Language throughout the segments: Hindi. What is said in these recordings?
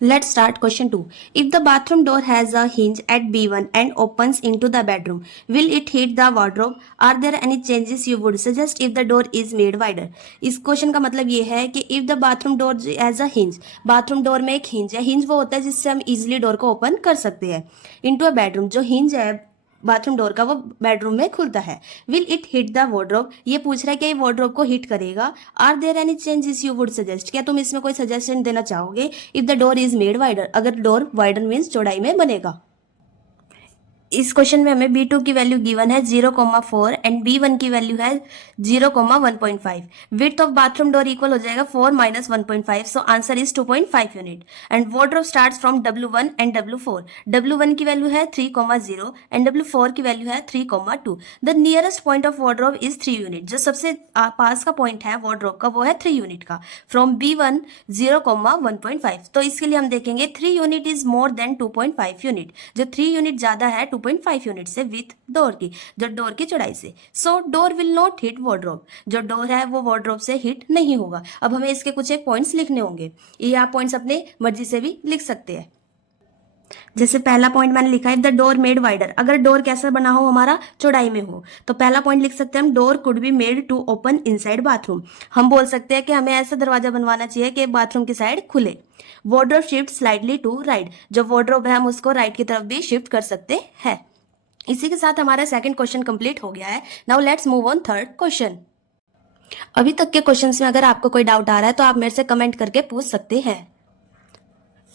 Let's start question 2. If the bathroom door has a hinge at B1 and opens into the bedroom, will it hit the wardrobe? Are there any changes you would suggest if the door is made wider? इस क्वेश्चन का मतलब ये है कि if the bathroom door has a hinge, bathroom door में एक हिंज है. हिंज वो होता है जिससे हम इजिली डोर को ओपन कर सकते हैं. इनटू अ बेडरूम, जो हिंज है बाथरूम डोर का वो बेडरूम में खुलता है. Will it hit the wardrobe, ये पूछ रहा है कि ये वार्डरोब को हिट करेगा. Are there any changes you would suggest, क्या तुम इसमें कोई सजेशन देना चाहोगे? If the door is made wider, अगर डोर वाइडर मीन्स चौड़ाई में बनेगा. इस क्वेश्चन में हमें B2 की वैल्यू गिवन है 0,4 एंड B1 की वैल्यू है 0,1.5. Width of bathroom door equal हो जाएगा 4 minus 1.5, so answer is 2.5 unit. And wardrobe starts from W1 and W4. W1 की वैल्यू है 3,0 एंड W4 की वैल्यू है 3,2. The nearest point of wardrobe is 3 unit. जो सबसे पास का पॉइंट है वार्डरोब का वो है 3 यूनिट का. फ्रॉम B1 0,1.5, तो इसके लिए हम देखेंगे 3 unit is more than 2.5 unit. जो 3 यूनिट ज्यादा है 2.5 यूनिट से विथ डोर की, जो डोर की चौड़ाई से. So door will not hit wardrobe, जो डोर है वो वार्डरोब से हिट नहीं होगा. अब हमें इसके कुछ एक पॉइंट्स लिखने होंगे. ये आप पॉइंट्स अपने मर्जी से भी लिख सकते हैं. जैसे पहला पॉइंट मैंने लिखा है द डोर मेड वाइडर, अगर डोर कैसा बना हो हमारा चौड़ाई में हो, तो पहला पॉइंट लिख सकते हैं हम door could be made to open inside bathroom. हम बोल सकते हैं कि हमें ऐसा दरवाजा बनवाना चाहिए कि बाथरूम की साइड खुले. Wardrobe shift slightly to right, जो वार्डरोब है हम उसको राइट की तरफ भी शिफ्ट कर सकते हैं. इसी के साथ हमारा सेकंड क्वेश्चन कंप्लीट हो गया है. Now let's move on third question. अभी तक के क्वेश्चंस में अगर आपको कोई डाउट आ रहा है तो आप मेरे से कमेंट करके पूछ सकते हैं.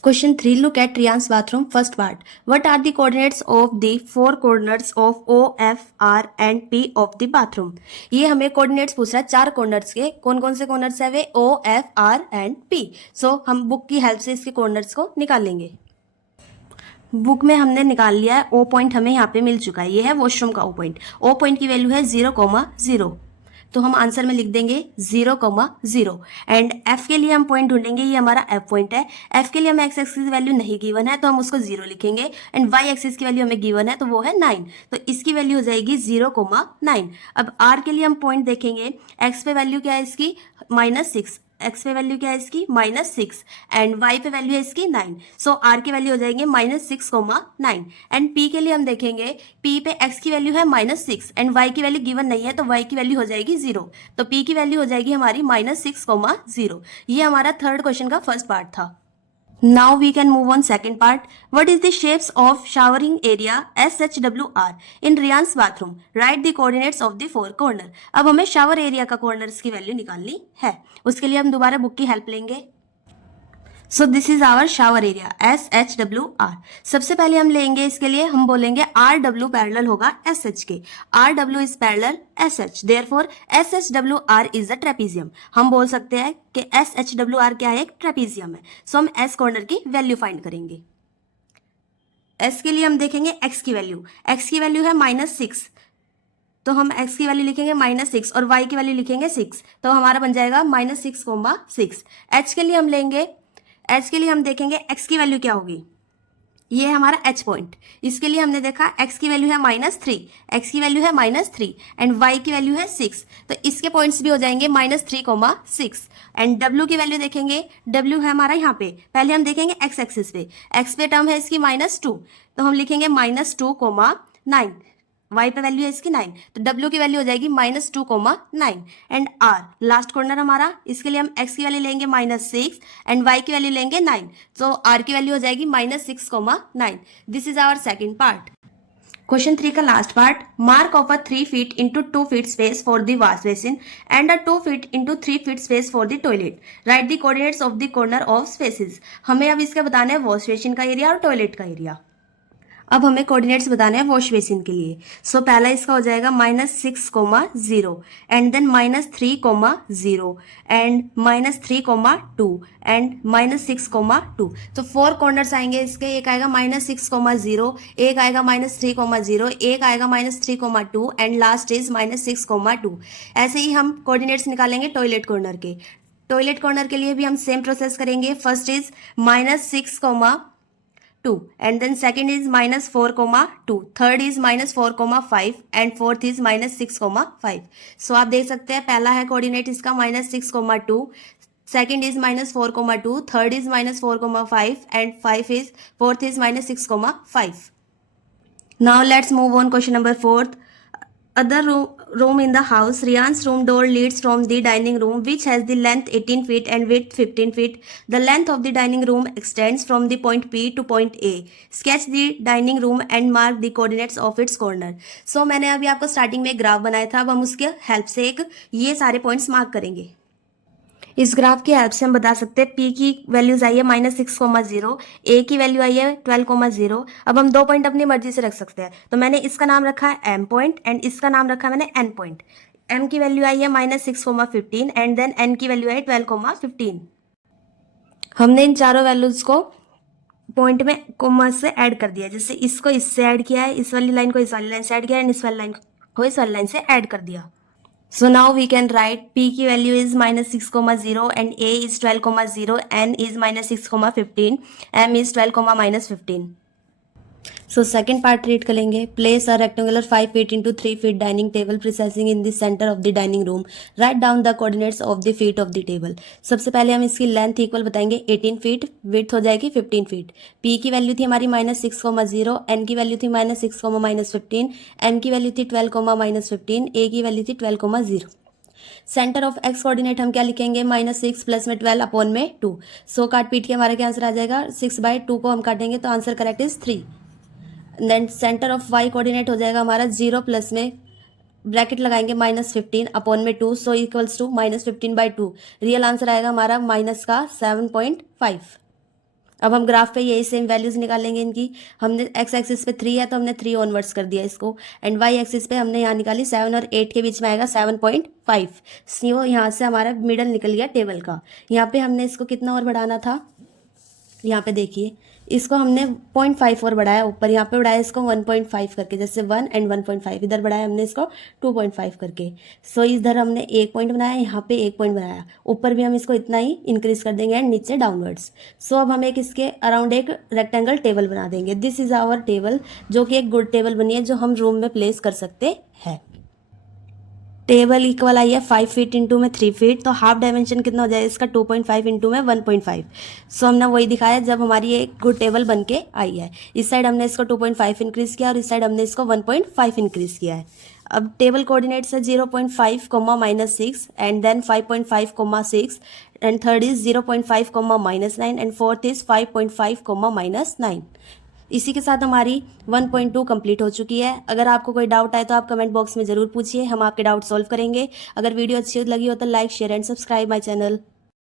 Question 3. Look at Riyan's bathroom. First part. What are the coordinates of the four corners of O, F, R and P of the bathroom? ये हमें कोऑर्डिनेट्स पूछ रहा है 4 कॉर्नर्स के. कौन कौन से कॉर्नर्स है वे? O, F, R and P. सो हम बुक की हेल्प से इसके कॉर्नर्स को निकाल लेंगे. बुक में हमने निकाल लिया है. O पॉइंट हमें यहाँ पे मिल चुका है. ये है वॉशरूम का O पॉइंट. O पॉइंट की वैल्यू है 0,0, तो हम आंसर में लिख देंगे 0,0. एंड F के लिए हम पॉइंट ढूंढेंगे. ये हमारा F पॉइंट है. F के लिए हमें एक्स एक्सिस की वैल्यू नहीं गिवन है तो हम उसको 0 लिखेंगे. एंड Y एक्सिस की वैल्यू हमें गिवन है तो वो है 9, तो इसकी वैल्यू हो जाएगी 0,9. अब R के लिए हम पॉइंट देखेंगे. X पे वैल्यू क्या है इसकी? -6. एक्स पे वैल्यू क्या है इसकी? -6. एंड वाई पे वैल्यू है इसकी 9, सो आर की वैल्यू हो जाएंगे -6,9. एंड पी के लिए हम देखेंगे. पी पे एक्स की वैल्यू है -6 एंड वाई की वैल्यू गिवन नहीं है तो वाई की वैल्यू हो जाएगी 0, तो पी की वैल्यू हो जाएगी हमारी -6,0. ये हमारा थर्ड क्वेश्चन का फर्स्ट पार्ट था. Now we can move on second part. What is the shapes of showering area SHWR in Riyan's bathroom? Write the coordinates of the four corner. अब हमें शावर एरिया का कॉर्नर्स की वैल्यू निकालनी है. उसके लिए हम दोबारा बुक की हेल्प लेंगे. So this is our shower area SHWR. सबसे पहले हम लेंगे इसके लिए, हम बोलेंगे RW पैरेलल होगा SH के. RW is parallel SH, therefore SHWR is a trapezium. हम बोल सकते हैं कि SHWR क्या है? एक ट्रेपीजियम है. सो हम S कॉर्नर की वैल्यू फाइंड करेंगे. S के लिए हम देखेंगे X की वैल्यू. X की वैल्यू है -6, तो हम x की वैल्यू लिखेंगे -6 और y की वैल्यू लिखेंगे 6, तो हमारा बन जाएगा -6,6. h के लिए हम लेंगे. h के लिए हम देखेंगे x की वैल्यू क्या होगी. ये है हमारा h पॉइंट. इसके लिए हमने देखा x की वैल्यू है -3, x की वैल्यू है -3 एंड y की वैल्यू है 6, तो इसके पॉइंट्स भी हो जाएंगे -3,6. एंड w की वैल्यू देखेंगे. w है हमारा यहाँ पे. पहले हम देखेंगे x एक्सिस पे. x पे टर्म है इसकी -2, तो हम लिखेंगे -2,9. y पे वैल्यू है इसकी 9, तो w की वैल्यू हो जाएगी -2,9. एंड r लास्ट कॉर्नर हमारा. इसके लिए हम x की वैल्यू लेंगे -6 एंड y की वैल्यू लेंगे 9, तो r की वैल्यू हो जाएगी -6,9. This is our second part. Question 3 का last part. Mark off a 3 feet into 2 feet space for the wash basin and a 2 feet into 3 feet space for the toilet. Write the coordinates of the corner of spaces. हमें अब इसका बताना है वॉश बेसिन का एरिया और टॉयलेट का एरिया. अब हमें कोऑर्डिनेट्स बताने हैं वॉश बेसिन के लिए. सो पहला इसका हो जाएगा -6,0 एंड देन -3,0 एंड -3,2 एंड -6,2. तो 4 कॉर्नर्स आएंगे इसके. एक आएगा -6,0, एक आएगा -3,0, एक आएगा -3,2 एंड लास्ट इज -6,2. ऐसे ही हम कोऑर्डिनेट्स निकालेंगे टॉयलेट कॉर्नर के. टॉयलेट कॉर्नर के लिए भी हम सेम प्रोसेस करेंगे. First is -6,2 and then second is -4,2, third is -4,5 and fourth is -6,5. सो आप देख सकते हैं पहला है कोऑर्डिनेट इसका -6,2, second is minus 4 comma 2, third is minus 4 comma 5, and fourth is minus 6 comma 5. Now let's move on question number 4. Other room in the house. Riyan's room door leads from the dining room, which has the length 18 feet and width 15 feet. The length of the dining room extends from the point P to point A. Sketch the dining room and mark the coordinates of its corner. So मैंने अभी आपको स्टार्टिंग में ग्राफ बनाया था, अब हम उसके हेल्प से ये सारे पॉइंट्स मार्क करेंगे। इस ग्राफ की हेल्प से हम बता सकते हैं पी की वैल्यूज आई है -6,0, ए की वैल्यू आई है 12,0। अब हम 2 पॉइंट अपनी मर्जी से रख सकते हैं, तो मैंने इसका नाम रखा है एम पॉइंट एंड इसका नाम रखा है मैंने एन पॉइंट। एम की वैल्यू आई है -6,15 एंड देन एन की वैल्यू आई 12,15। हमने इन चारों वैल्यूज को पॉइंट में कोमा से ऐड कर दिया, जैसे इसको इससे ऐड किया है, इस वाली लाइन को इस वाली लाइन से ऐड किया एंड इस वाली लाइन को इस वाली लाइन से ऐड कर दिया। So now we can write P की value is -6,0 and A is 12,0, N is -6,15, M is 12,-15. So second part read कर लेंगे। Place a rectangular 5 feet into 3 feet dining table precisely in the center of the dining room. Write down the coordinates of the feet of the table. सबसे पहले हम इसकी लेंथ इक्वल बताएंगे 18 फीट, विड्थ हो जाएगी 15 फीट। P की वैल्यू थी हमारी -6,0, N की वैल्यू थी -6,-15, M की वैल्यू थी 12,-15, A की वैल्यू थी 12,0। सेंटर ऑफ एक्स कोऑर्डिनेट हम क्या लिखेंगे, -6 प्लस में 12 अपॉन में 2। सो काट पीट के हमारा क्या आंसर आ जाएगा, 6/2 को हम काटेंगे तो answer correct is 3। Then centre of y coordinate हो जाएगा हमारा 0 प्लस में ब्रैकेट लगाएंगे -15 अपॉन में 2, so equals to -15/2। Real answer आएगा हमारा माइनस का 7.5। अब हम ग्राफ पे यही सेम वैल्यूज निकालेंगे इनकी। हमने एक्स एक्सिस पे 3 है तो हमने 3 ऑनवर्ड्स कर दिया इसको, एंड वाई एक्सिस पे हमने यहाँ निकाली 7 और 8 के बीच में आएगा 7.5। सो यहाँ से हमारा मिडल निकल गया टेबल का। यहाँ पे हमने इसको कितना और बढ़ाना था, यहाँ पे देखिए इसको हमने 0.5 और बढ़ाया ऊपर, यहाँ पे बढ़ाया इसको 1.5 करके, जैसे 1 एंड 1.5 इधर बढ़ाया हमने इसको 2.5 करके। सो इधर हमने 1 पॉइंट बनाया, यहाँ पे 1 पॉइंट बनाया, ऊपर भी हम इसको इतना ही इंक्रीज कर देंगे एंड नीचे डाउनवर्ड्स। सो अब हम एक इसके अराउंड एक रेक्टेंगल टेबल बना देंगे। दिस इज आवर टेबल, जो कि एक गुड टेबल बनी है जो हम रूम में प्लेस कर सकते हैं। टेबल इक्वल आई है 5 फीट इंटू में 3 फीट, तो हाफ डायमेंशन कितना हो जाएगा इसका 2.5 इंटू में 1.5। सो हमने वही दिखाया जब हमारी एक गुड टेबल बन के आई है। इस साइड हमने इसको 2.5 इंक्रीज किया और इस साइड हमने इसको 1.5 इंक्रीज किया है। अब टेबल कोऑर्डिनेट्स है 0.5, -6 and then 5.5, 6 and third is 0.5, -9 and fourth is 5.5, -9। इसी के साथ हमारी 1.2 कंप्लीट हो चुकी है। अगर आपको कोई डाउट आए तो आप कमेंट बॉक्स में ज़रूर पूछिए, हम आपके डाउट सॉल्व करेंगे। अगर वीडियो अच्छी लगी हो तो like, share and subscribe my channel.